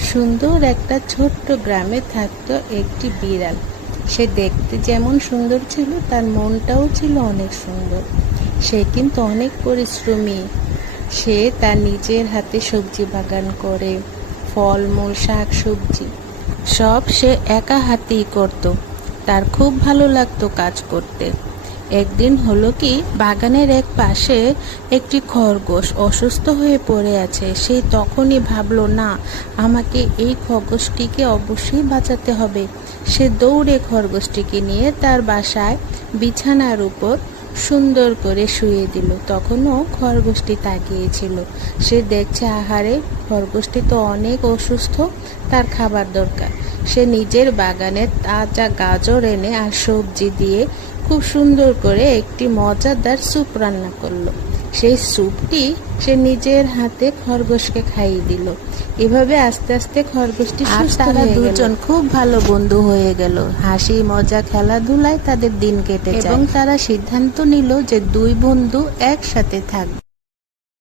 সুন্দর একটা ছোট্ট গ্রামে থাকতো একটি বিড়াল। সে দেখতে যেমন সুন্দর ছিল, তার মনটাও ছিল অনেক সুন্দর। সে কিন্তু অনেক পরিশ্রমী। সে তার নিজের হাতে সবজি বাগান করে, ফলমূল, শাক সবজি সব সে একা হাতেই করত। তার খুব ভালো লাগতো কাজ করতে। একদিন হলো কি, বাগানের এক পাশে একটি খরগোশ অসুস্থ হয়ে পড়ে আছে। সে তখনই ভাবলো, না, আমাকে এই খরগোশটিকে অবশ্যই বাঁচাতে হবে। সে দৌড়ে খরগোশটিকে নিয়ে তার বাসায় বিছানার উপর সুন্দর করে শুয়ে দিল। তখনও খরগোশটি তাকিয়েছিল। সে দেখছে, আহারে, খরগোশটি তো অনেক অসুস্থ, তার খাবার দরকার। সে নিজের বাগানে তাজা গাজর এনে আর সবজি দিয়ে খুব সুন্দর করে একটি মজাদার স্যুপ রান্না করলো। সেই স্যুপটি সে নিজের হাতে খরগোশকে খাইয়ে দিল। এভাবে আস্তে আস্তে খরগোশটি সুস্থ হয়ে গেল। দুজন খুব ভালো বন্ধু হয়ে গেল। হাসি মজা খেলাধুলায় তাদের দিন কেটে যায় এবং তারা সিদ্ধান্ত নিল যে দুই বন্ধু একসাথে থাকবে।